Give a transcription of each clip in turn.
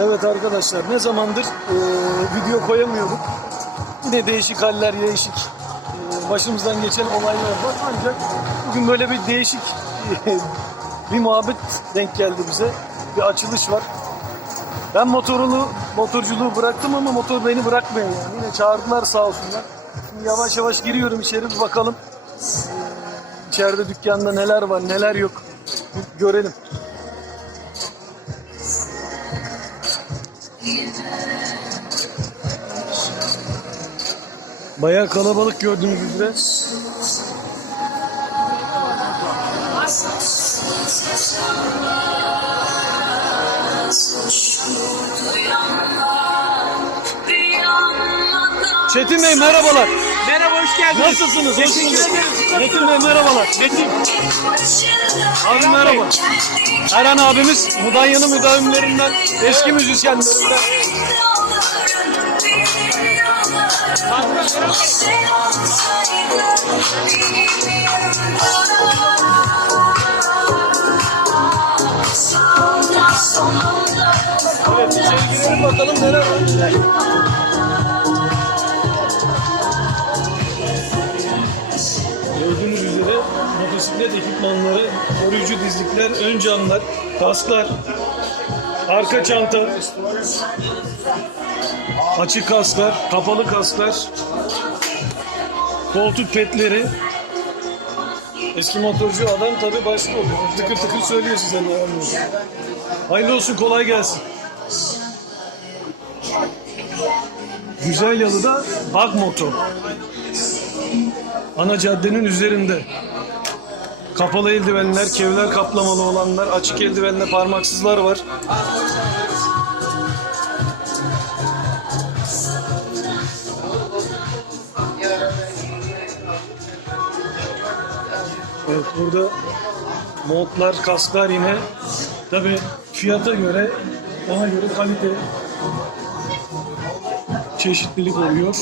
Evet arkadaşlar ne zamandır e, video koyamıyorduk. Yine değişik haller, değişik e, başımızdan geçen olaylar var. Ancak bugün böyle bir değişik e, bir muhabbet denk geldi bize. Bir açılış var. Ben motorunu, motorculuğu bıraktım ama motor beni bırakmıyor yani. Yine çağırdılar sağ olsunlar. Şimdi yavaş yavaş giriyorum içeri bir bakalım. E, içeride dükkanda neler var, neler yok. Görelim. Bayağı kalabalık gördüğünüz üzere. Çetin Bey merhabalar. Hoş geldiniz. Nasılsınız? Hoş bulduk. Metin Bey merhabalar. Metin. Abi merhaba. Erhan abimiz Mudanya'nın müdavimlerinden, eski müzisyenlerinden. Evet içeri girelim bakalım neler var. Motosiklet ekipmanları, koruyucu dizlikler, ön camlar, kasklar, arka çanta, açık kasklar, kapalı kasklar, koltuk petleri. Eski motorcu adam tabi başka oluyor. Tıkır tıkır söylüyor size ne oluyor. Hayırlı olsun kolay gelsin. Güzel Yalı'da Ak Moto. Ana caddenin üzerinde. Kapalı eldivenler, kevler kaplamalı olanlar, açık eldivenle parmaksızlar var. Evet burada montlar, kasklar yine tabi fiyata göre ona göre kalite çeşitlilik oluyor.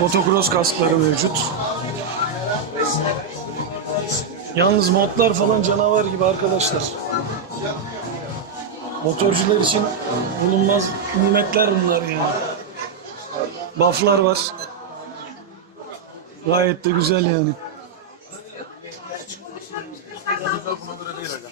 Motocross kaskları mevcut. Yalnız modlar falan canavar gibi arkadaşlar. Motorcular için bulunmaz nimetler bunlar yani. Bufflar var. Gayet de güzel yani.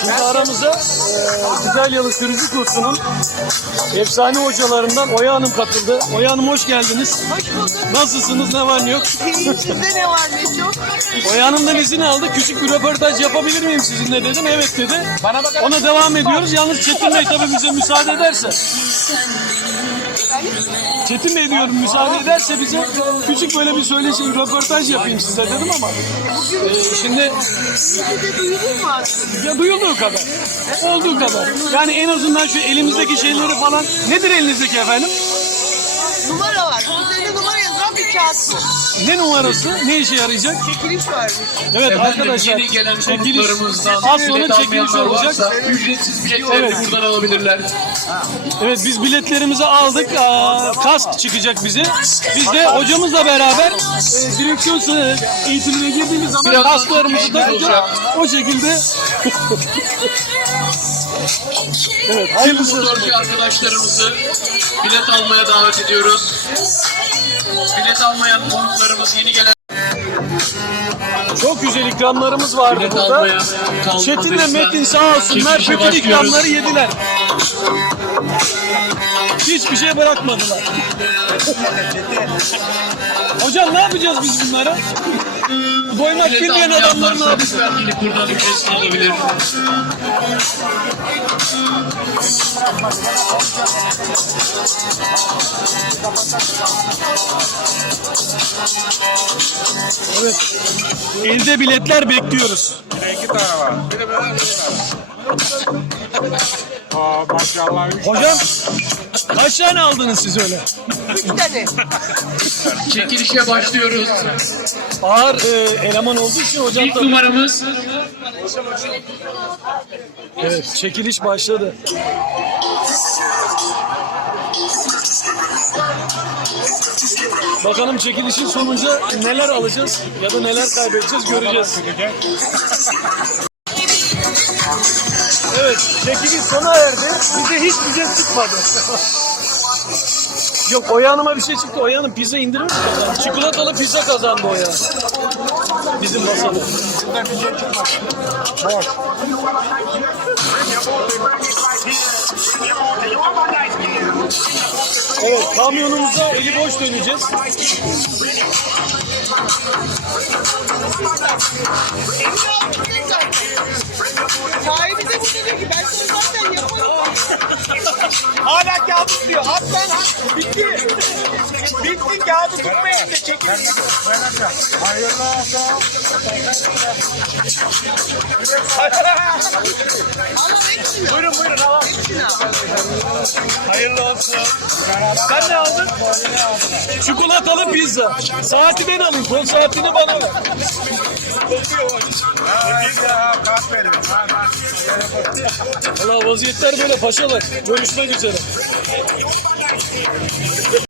Şimdi aramıza e, Güzel Yalı Sürücü Kursu'nun efsane hocalarından Oya Hanım katıldı. Oya Hanım hoş geldiniz. Hoş bulduk. Nasılsınız? Ne var ne yok? İçinde ne var ne çok? Oya Hanım'dan izin aldı. Küçük bir röportaj yapabilir miyim sizinle dedim. Evet dedi. Bana Ona devam ediyoruz. Yalnız Çetin Bey tabii bize müsaade ederse. Çetin Bey diyorum müsaade ederse bize küçük böyle bir söyleşi, röportaj yapayım size dedim ama e, şimdi duyulur mu ya duyulduğu kadar, olduğu kadar. Yani en azından şu elimizdeki şeyleri falan nedir elinizdeki efendim? Numara var. Üzerinde bir kağıt bu. Ne numarası? Ne işe yarayacak? Çekiliş varmış. Evet Efendim, arkadaşlar yeni gelen çekiliş az sonra çekiliş olacak. ücretsiz biletlerini Evet. buradan alabilirler. Evet biz biletlerimizi aldık. Aa, kask çıkacak bize. Biz de hocamızla beraber e, direksiyon eğitimine girdiğimiz zaman kasklarımızı takacağız. O şekilde Evet, Tüm hayırlısı. motorcu arkadaşlarımızı bilet almaya davet ediyoruz. Bilet almayan konuklarımız yeni gelen Çok güzel ikramlarımız vardı bilet burada. almaya Çetin ve Metin sağ olsunlar bütün ikramları yediler. Hiçbir şey bırakmadılar. Hocam ne yapacağız biz bunlara? Doymak bilmeyen adamlar ne yapacak? lütfen gelip buradan ücretsiz. Evet. Elde biletler bekliyoruz. İki tane var. Maşallah. üç Hocam kaç tane aldınız siz öyle? Üç tane. Çekilişe başlıyoruz. Ağır e, eleman olduğu için hocam İlk tabii. numaramız Evet çekiliş başladı. Bakalım çekilişin sonucu neler alacağız ya da neler kaybedeceğiz göreceğiz. Evet çekiliş sona erdi. Bize hiçbir şey çıkmadı. Yok Oya Hanım'a bir şey çıktı. Oya Hanım pizza indirmiş kazandı. Çikolatalı pizza kazandı Oya. Bizim masada. Bizde bir şey çıkmadı. Boş. Evet kamyonumuza eli boş döneceğiz. Sahibi de Hala kağıt diyor. At lan. Bitti. Bitti kağıdı tutmayın da çekin. Hayırlı olsun. Buyurun buyurun al. Hayırlı olsun. Sen ne aldın? Çikolatalı pizza. Saati ben alayım. Kol saatini bana ver. Valla vaziyetler böyle paşalar. Görüşmek üzere.